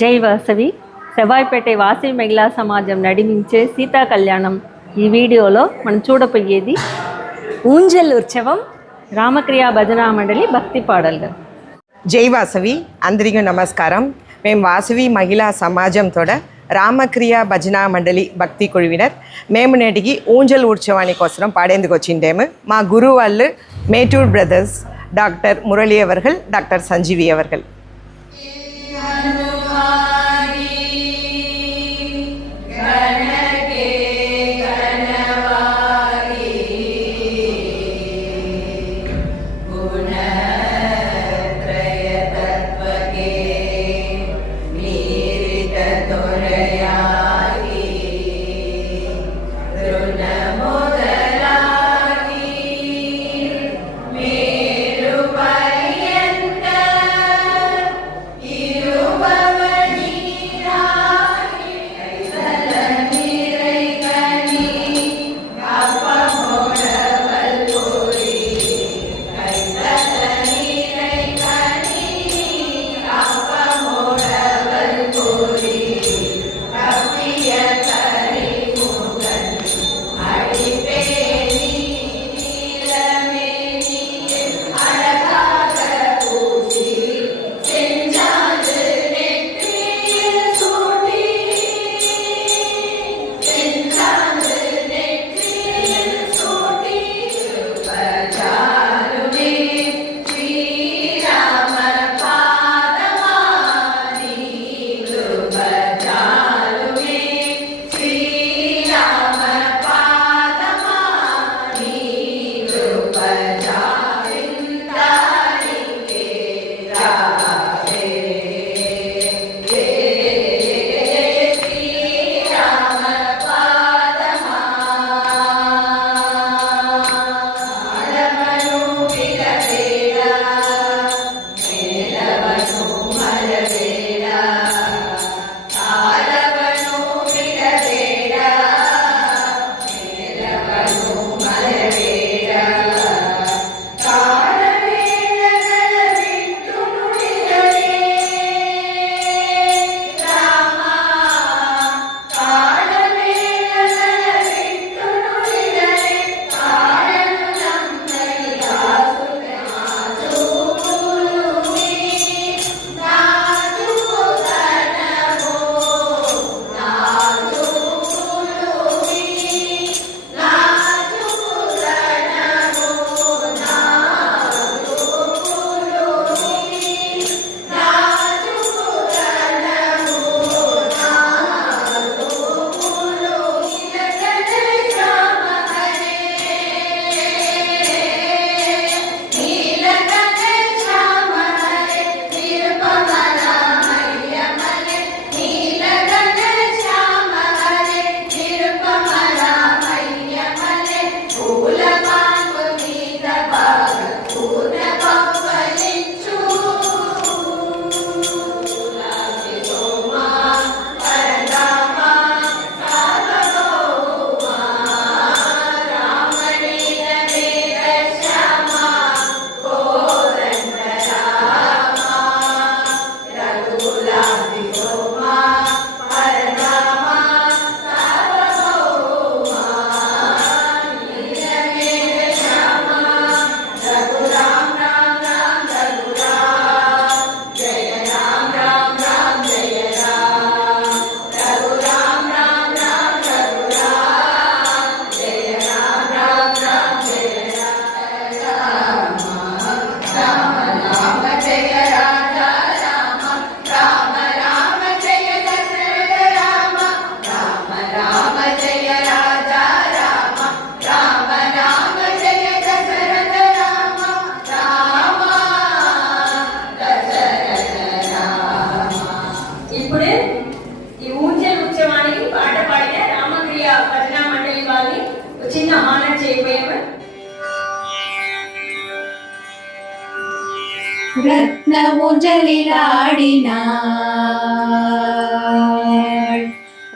జై వాసవి సెవాయిపేట వాసవి మహిళా సమాజం నడిమించే సీతా కళ్యాణం. ఈ వీడియోలో మనం చూడపోయేది ఊంజల్ ఉత్సవం, రామక్రియా భజనా మండలి భక్తి పాడలు. జై వాసవి, అందరికీ నಮಸ್ಕಾರಂ. మేము వాసవి మహిళా సమాజంతో రామక్రియా భజనా మండలి భక్తి కుழுவினர் మేము నేటికి ఊంజల్ ఉత్సవాని కోసం పాడేందుకు వచ్చిండేము. మా గురువు వాళ్ళు మేటూర్ బ్రదర్స్ டாக்டர் முரளி அவர்கள், டாக்டர் சஞ்சீவி அவர்கள்.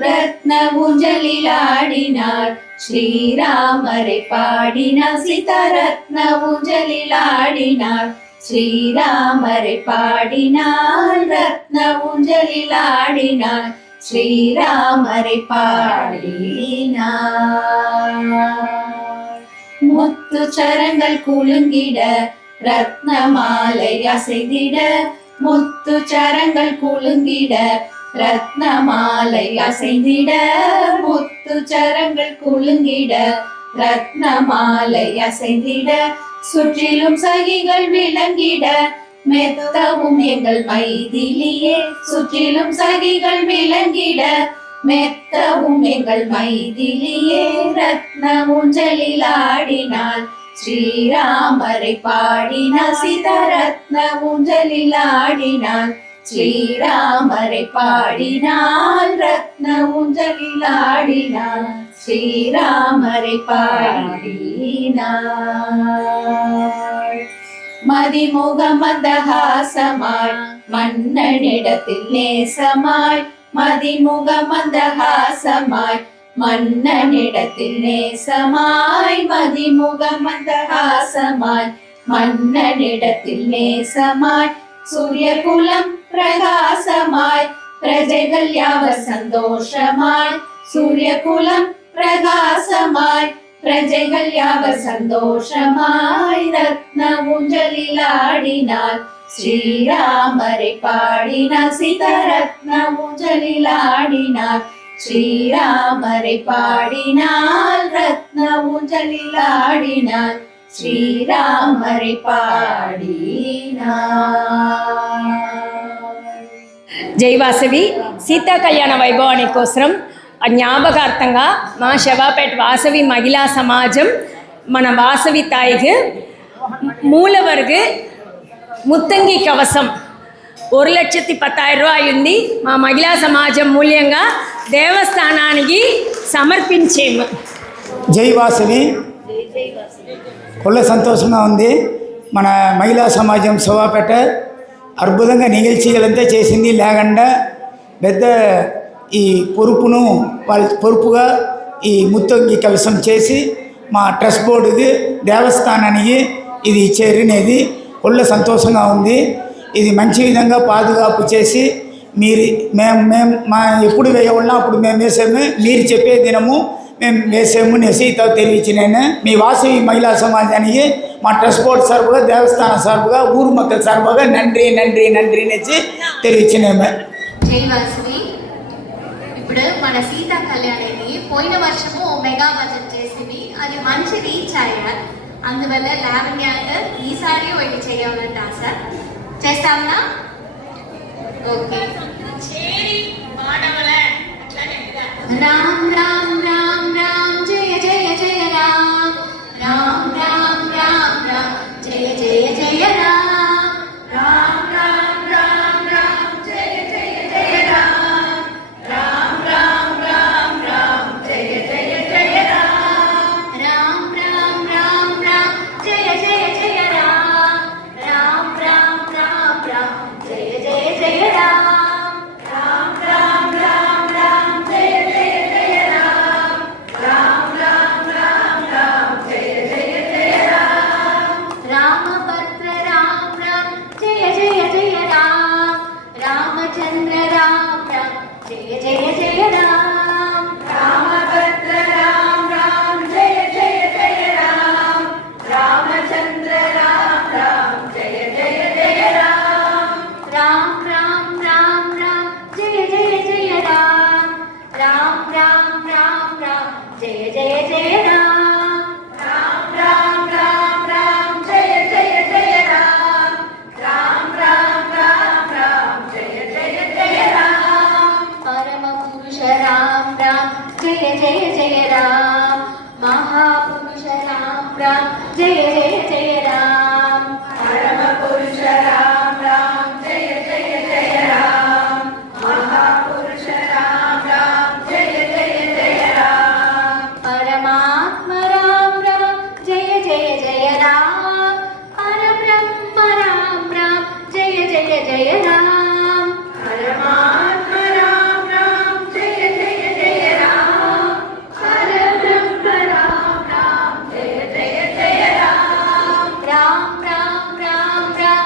ரத்ன ஊஞ்சலிலாடினாள் ஸ்ரீராமரை பாடினாள் சீதா ரத்ன ஊஞ்சலிலாடினாள் ஸ்ரீராமரை பாடினாள் ரத்ன ஊஞ்சலில் ஆடினாள் ஸ்ரீராமரை பாடினாள் முத்து சரங்கள் குலுங்கிட ரத்ன மாலை அசைந்திட முத்து சரங்கள் குலுங்கிட ரத்ன மாலை அசைந்திட முத்து சரங்கள் குலுங்கிட ரத்ன மாலை அசைந்திட சுற்றிலும் சகிகள் விளங்கிட மெத்தவும் எங்கள் மைதிலியே சுற்றிலும் சகிகள் விளங்கிட மெத்தவும் எங்கள் மைதிலியே ரத்ன ஊஞ்சலில் ஆடினாள் ஸ்ரீராமரை பாடினாள் சீதா ரத்ன ஊஞ்சலில் ஆடினாள் ஸ்ரீராமரை பாடினாள் ரத்ன ஊஞ்சலில் ஆடினாள் ஸ்ரீராமரை பாடினாள் மதிமுக மந்தஹாசமாய் மன்னனிடத்தில் நேசமாய் மதிமுக மந்தஹாசமாய் மன்னனிடத்தில் நேசமாய் மதிமுக மந்தஹாசமாய் மன்னனிடத்தில் நேசமாய் சூரியகுலம் பிரகாசமாய் பிரஜைகள் யாவர் சந்தோஷமாய் சூரியகுலம் பிரகாசமாய் பிரஜைகள் யாவர் சந்தோஷமாய் ரத்ன ஊஞ்சலில் ஆடினாள் ஸ்ரீராமரை பாடினாள் சீதா ரத்ன ஊஞ்சலில் ஆடினாள் ஸ்ரீராமரை பாடினாள் ரத்ன ஊஞ்சலில் ஆடினாள் ஸ்ரீராமரை பாடினாள். జై వాసవి సీతా కళ్యాణ వైభవాని కోసం జ్ఞాపకార్థంగా మా శవాపేట వాసవి మహిళా సమాజం మన వాసవి తాయికి మూలవరకు ముత్తంగి కవసం 1,10,000 రూపాయలు ఉంది. మా మహిళా సమాజం మూల్యంగా దేవస్థానానికి సమర్పించేము. జై వాసవి. కొల్ల సంతోషంగా ఉంది. మన మహిళా సమాజం శవాపేట అద్భుతంగా నిగల్చీలంతా చేసింది. లేకుండా పెద్ద ఈ పొరుపును వాళ్ళ పొరుపుగా ఈ ముత్తంగి కవసం చేసి మా ట్రస్ట్ బోర్డుకి దేవస్థానానికి ఇది ఇచ్చేరినేది కొల్ల సంతోషంగా ఉంది. ఇది మంచి విధంగా పాదుగాపు చేసి మేము మా ఎప్పుడు వేయవలనా అప్పుడు మేము వేసాము. మీరు చెప్పే దినము మేము వేసాము నెసీతో తెలియచినాను. మీ వాసవి మహిళా సమాజానికి మా ట్రస్ట్ బోర్డు సార్బుగా దేవస్థాన సార్బుగా ఊరు మొక్కల సార్బుగా నండ్రి నెచ్చి తెలియచినాము. జై వాసవి. ఇప్పుడు మన సీతా కళ్యాణాన్ని పోయిన వర్షము మెగా బడ్జెట్ చేసింది. అది మంచి రీచ్ అయ్యారు. అందువల్ల లావణ్యాక ఈసారి ఒకటి చేయాలంట సార్. చేస్తామా? ఓకే. రామ్ రామ్ రామ్ రామ్ జయ జయ జయ రామ్ రామ్ రామ్ రామ్ రామ్ జయ జయ జయ రామ్ రామ్ రామ్ రామ్ రామ్ జయ జయ జయ రామ్ రామ్ రామ్ రామ్ రామ్ జయ జయ జయ రామ్ రామ్ రామ్ రామ్ రామ్ జయ జయ జయ రామ్ రామ్ రామ్ రామ్ రామ్ జయ జయ జయ రామ్ రామ్ రామ్ రామ్ రామ్ జయ జయ జయ రామ్ రామ్ రామ్ రామ్ రామ్ జయ జయ జయ రామ్ రామభద్ర రామ్ రామ్ జయ జయ జయ రామ్ రామచంద్ర రామ్ రామ్ జయ జయ జయ రామ్ రామభద్ర రామ్ రామ్ జయ జయ జయ రామ్ రామచంద్ర రామ్ రామ్ జయ జయ జయ రామ్ రామ్ రామ్ రామ్ రామ్ జయ జయ జయ రామ్ రామ్ రామ్ రామ్ రామ్ జయ జయ జయ రామ్ రామ్ రామ్ రామ్ రామ్ జయ జయ జయ రామ్ రామ్ రామ్ రామ్ రామ్ జయ జయ జయ రామ్ పరమ పురుష రామ్ రామ్ జయ జయ జయ రామ్ మహాపురుష రామ్ రామ్ జయ జయ జయ రామ్ పరమ పురుష రామ్ రామ్ జయ జయ జయ రామ్ మహాపురుష రామ్ రామ్ జయ జయ జయ రామ్ పరమాత్మ రామ్ రామ్ జయ జయ జయ రామ్ పరబ్రహ్మ రామ్ రామ్ జయ జయ జయ రామ్ పరమాత్మ రామ్ రామ్ జయ జయ జయ రామ్ పరబ్రహ్మ రామ్ రామ్ జయ జయ జయ రామ్ రామ్ రామ్ రామ్ రామ్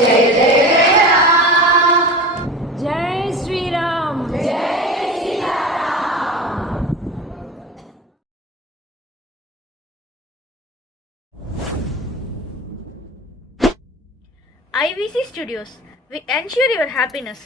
జై Sriram. IVC Studios. We ensure your happiness.